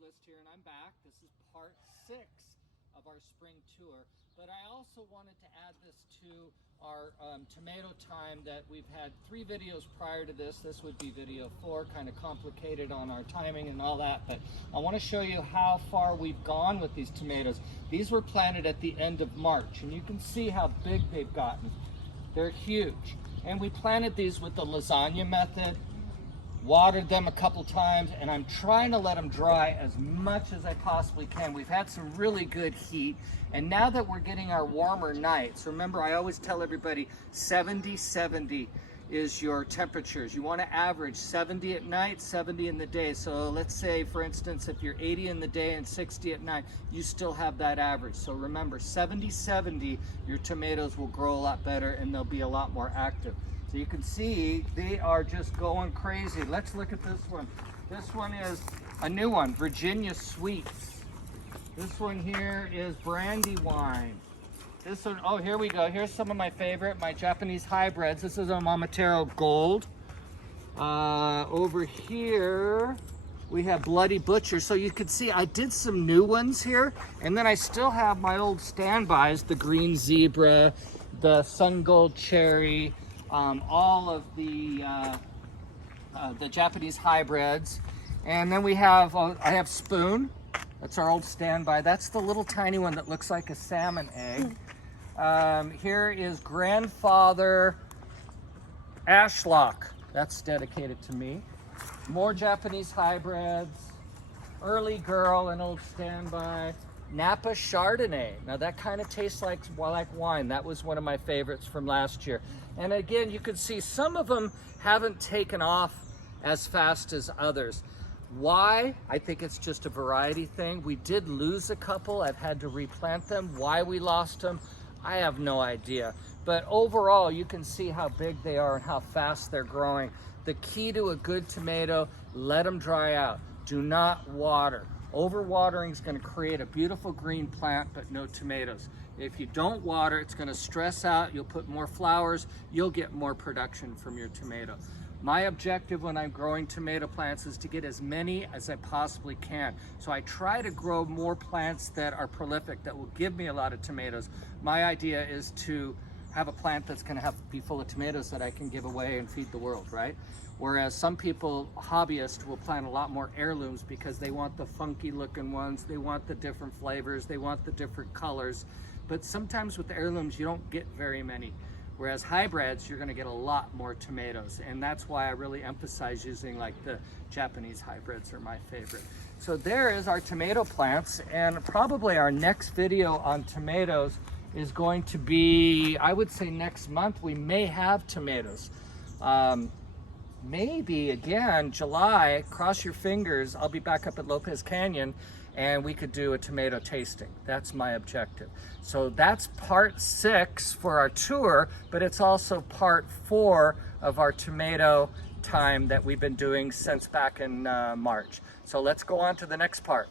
List here, and I'm back. This is part 6 of our spring tour, but I also wanted to add this to our tomato time that we've had 3 videos prior to this. This would be video 4, kind of complicated on our timing and all that, but I want to show you how far we've gone with these tomatoes. These were planted at the end of March, and you can see how big they've gotten. They're huge, and we planted these with the lasagna method. Watered them a couple times, and I'm trying to let them dry as much as I possibly can. We've had some really good heat, and now that we're getting our warmer nights, remember I always tell everybody 70-70 is your temperatures. You want to average 70 at night, 70 in the day. So let's say, for instance, if you're 80 in the day and 60 at night, you still have that average. So remember, 70-70, your tomatoes will grow a lot better and they'll be a lot more active. So you can see they are just going crazy. Let's look at this one. This one is a new one, Virginia Sweets. This one here is Brandywine. This one, oh, here we go. Here's some of my favorite, my Japanese hybrids. This is a Momotaro Gold. Over here, we have Bloody Butcher. So you can see I did some new ones here, and then I still have my old standbys, the Green Zebra, the Sun Gold Cherry, all of the Japanese hybrids. And then we have, I have Spoon. That's our old standby. That's the little tiny one that looks like a salmon egg. Here is Grandfather Ashlock. That's dedicated to me. More Japanese hybrids. Early Girl, an old standby. Napa Chardonnay. Now that kind of tastes like wine. That was one of my favorites from last year. And again, you can see some of them haven't taken off as fast as others. Why? I think it's just a variety thing. We did lose a couple. I've had to replant them. Why we lost them, I have no idea. But overall, you can see how big they are and how fast they're growing. The key to a good tomato, let them dry out. Do not water. Overwatering is going to create a beautiful green plant, but no tomatoes. If you don't water, it's going to stress out. You'll put more flowers. You'll get more production from your tomato. My objective when I'm growing tomato plants is to get as many as I possibly can. So I try to grow more plants that are prolific, that will give me a lot of tomatoes. My idea is to have a plant that's going to be full of tomatoes that I can give away and feed the world, right? Whereas some people, hobbyists, will plant a lot more heirlooms because they want the funky looking ones, they want the different flavors, they want the different colors. But sometimes with the heirlooms, you don't get very many. Whereas hybrids, you're gonna get a lot more tomatoes. And that's why I really emphasize using like the Japanese hybrids are my favorite. So there is our tomato plants, and probably our next video on tomatoes is going to be, I would say next month, we may have tomatoes. Maybe again, July, cross your fingers, I'll be back up at Lopez Canyon and we could do a tomato tasting. That's my objective. So that's part 6 for our tour, but it's also part 4 of our tomato time that we've been doing since back in March. So let's go on to the next part.